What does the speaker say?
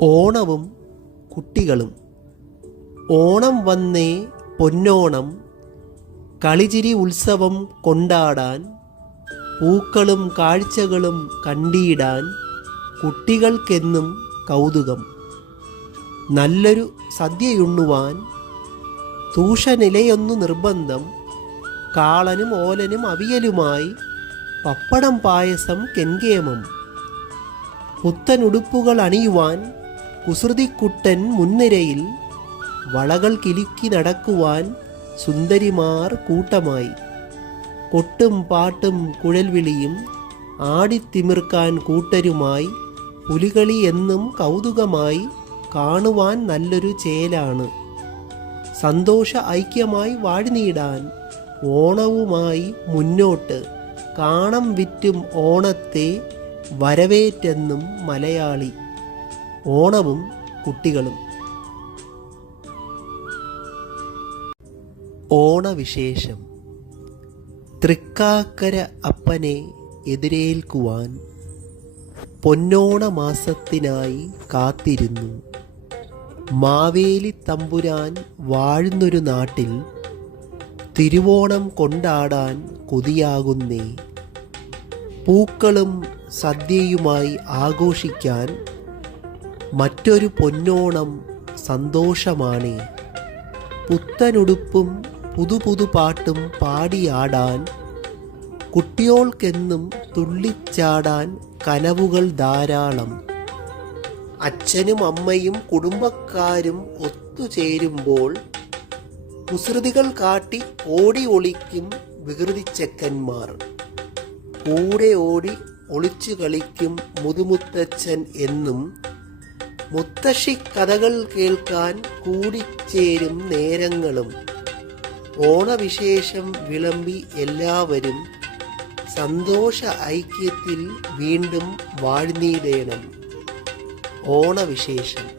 ഓണവും കുട്ടികളും. ഓണം വന്നേ പൊന്നോണം, കളിചിരി ഉത്സവം കൊണ്ടാടാൻ, പൂക്കളും കാഴ്ചകളും കണ്ടിടാൻ കുട്ടികൾക്കെന്നും കൗതുകം. നല്ലൊരു സദ്യയുണ്ണുവാൻ തൂഷനിലയൊന്നു നിർബന്ധം. കാളനും ഓലനും അവിയലുമായി പപ്പടം പായസം കെങ്കേമം. പുത്തനുടുപ്പുകൾ അണിയുവാൻ കുസൃതിക്കുട്ടൻ മുൻനിരയിൽ, വളകൾ കിലുക്കി നടക്കുവാൻ സുന്ദരിമാർ കൂട്ടമായി. കൊട്ടും പാട്ടും കുഴൽവിളിയും ആടിത്തിമിർക്കാൻ കൂട്ടരുമായി, പുലികളി എന്നും കൗതുകമായി കാണുവാൻ നല്ലൊരു ചേലാണ്. സന്തോഷ ഐക്യമായി വാഴ്ന്നിടാൻ ഓണവുമായി മുന്നോട്ട്, കാണം വിറ്റും ഓണത്തെ വരവേറ്റെന്നും മലയാളി. ഓണവും കുട്ടികളും. ഓണവിശേഷം. തൃക്കാക്കര അപ്പനെ എതിരേൽക്കുവാൻ പൊന്നോണമാസത്തിനായി കാത്തിരുന്നു. മാവേലി തമ്പുരാൻ വാഴുന്നൊരു നാട്ടിൽ തിരുവോണം കൊണ്ടാടാൻ കൊതിയാകുന്നേ. പൂക്കളും സദ്യയുമായി ആഘോഷിക്കാൻ മറ്റൊരു പൊന്നോണം സന്തോഷമാണേ. പുത്തനുടുപ്പും പുതുപാട്ടും പാടിയാടാൻ, കുട്ടിയോൾക്കെന്നും തുള്ളിച്ചാടാൻ കനവുകൾ ധാരാളം. അച്ഛനും അമ്മയും കുടുംബക്കാരും ഒത്തുചേരുമ്പോൾ കുസൃതികൾ കാട്ടി ഓടി ഒളിക്കും വികൃതിച്ചെക്കന്മാർ. കൂടെ ഓടി ഒളിച്ചു കളിക്കും മുതുമുത്തച്ഛൻ എന്നും. മുത്തശ്ശി കഥകൾ കേൾക്കാൻ കൂടിച്ചേരും നേരങ്ങളും. ഓണവിശേഷം വിളമ്പി എല്ലാവരും സന്തോഷ ഐക്യത്തിൽ വീണ്ടും വാഴ്ന്നിടേണം. ഓണവിശേഷം.